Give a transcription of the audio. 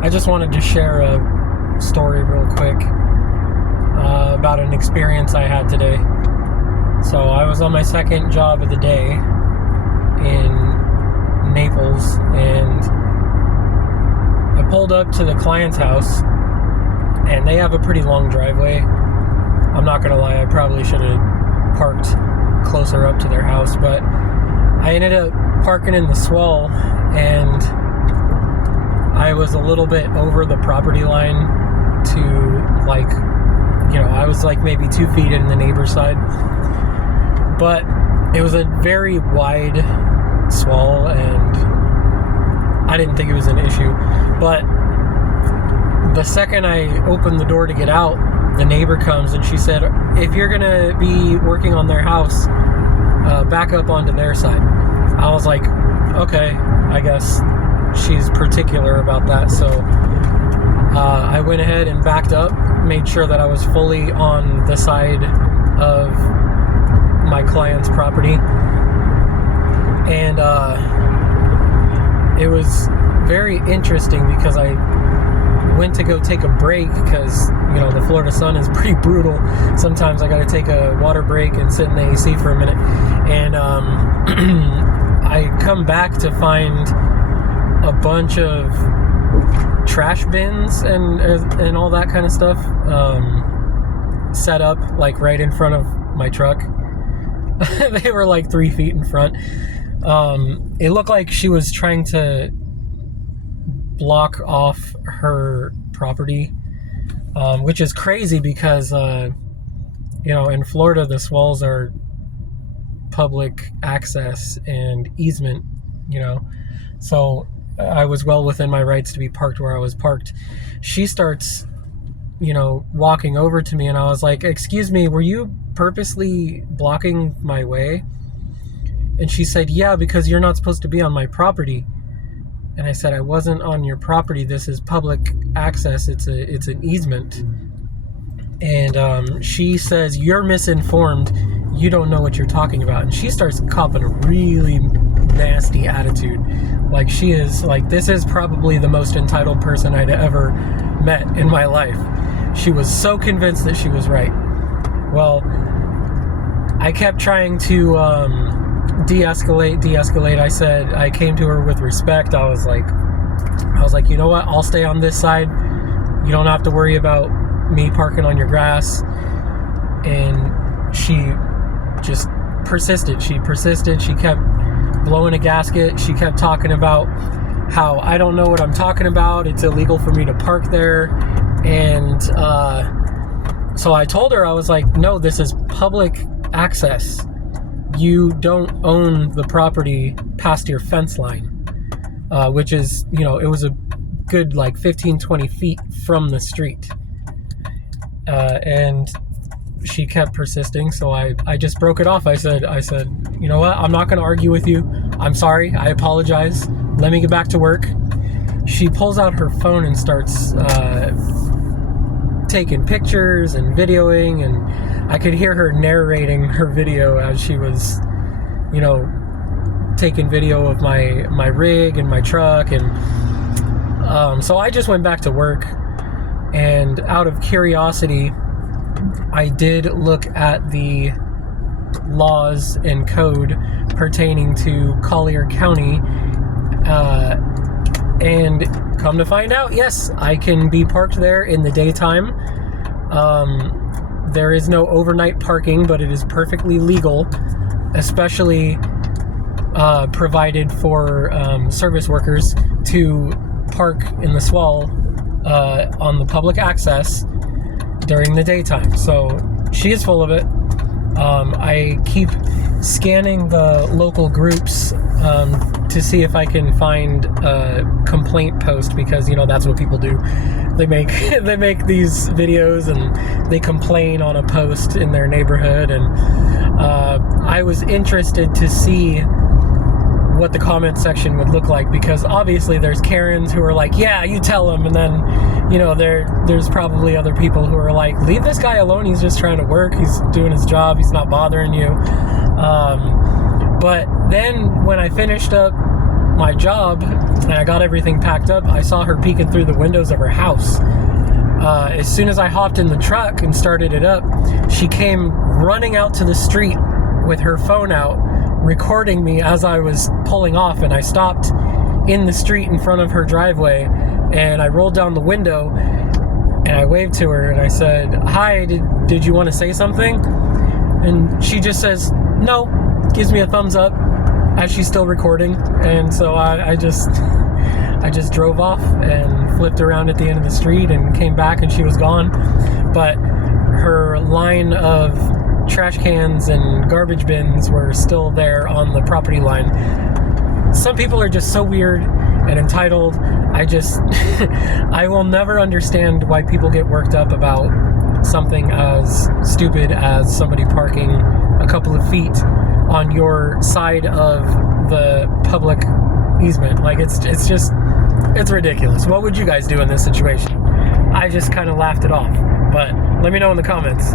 I just wanted to share a story real quick about an experience I had today. So I was on my second job of the day in Naples, and I pulled up to the client's house, and they have a pretty long driveway. I'm not gonna lie, I probably should have parked closer up to their house, but I ended up parking in the swell, and I was a little bit over the property line to, like, I was like maybe 2 feet in the neighbor's side, but it was a very wide swell, and I didn't think it was an issue. But the second I opened the door to get out, the neighbor comes and she said, if you're gonna be working on their house, back up onto their side. I was like, okay, I guess she's particular about that. So I went ahead and backed up, made sure that I was fully on the side of my client's property. And it was very interesting because I went to go take a break because, the Florida sun is pretty brutal. Sometimes I got to take a water break and sit in the AC for a minute. And I come back to find a bunch of trash bins and all that kind of stuff set up like right in front of my truck. They were like 3 feet in front. It looked like she was trying to block off her property, which is crazy because in Florida the swells are public access and easement, so I was well within my rights to be parked where I was parked. She starts walking over to me, and I was like, excuse me, were you purposely blocking my way? And she said, yeah, because you're not supposed to be on my property. And I said, I wasn't on your property. This is public access. It's an easement. And she says, you're misinformed. You don't know what you're talking about. And she starts copping a really nasty attitude. Like, she is like, this is probably the most entitled person I'd ever met in my life. She was so convinced that she was right. Well, I kept trying to de-escalate. I said, I came to her with respect. I was like, you know what? I'll stay on this side. You don't have to worry about me parking on your grass. And she just persisted. She kept blowing a gasket. She kept talking about how I don't know what I'm talking about. It's illegal for me to park there. And so I told her, I was like, no, this is public access. You don't own the property past your fence line, which is, it was a good like 15-20 feet from the street. And she kept persisting, so I just broke it off. I said, you know what? I'm not going to argue with you. I'm sorry. I apologize. Let me get back to work. She pulls out her phone and starts taking pictures and videoing, and I could hear her narrating her video as she was, taking video of my rig and my truck. And so I just went back to work, and out of curiosity, I did look at the laws and code pertaining to Collier County, and come to find out, yes, I can be parked there in the daytime. There is no overnight parking, but it is perfectly legal, especially provided for service workers to park in the swell on the public access during the daytime. So she is full of it. I keep scanning the local groups to see if I can find a complaint post, because that's what people do. They make these videos and they complain on a post in their neighborhood. And I was interested to see what the comment section would look like, because obviously there's Karens who are like, yeah, you tell him, and then there's probably other people who are like, leave this guy alone, he's just trying to work, he's doing his job, he's not bothering you. But then when I finished up my job and I got everything packed up, I saw her peeking through the windows of her house. As soon as I hopped in the truck and started it up, she came running out to the street with her phone out, recording me as I was pulling off, and I stopped in the street in front of her driveway, and I rolled down the window and I waved to her and I said, "Hi, did you want to say something?" And she just says, "No," gives me a thumbs up as she's still recording. And so I just drove off and flipped around at the end of the street and came back, and she was gone. But her line of trash cans and garbage bins were still there on the property line. Some people are just so weird and entitled. I will never understand why people get worked up about something as stupid as somebody parking a couple of feet on your side of the public easement. Like, it's ridiculous. What would you guys do in this situation? I just kind of laughed it off, but let me know in the comments.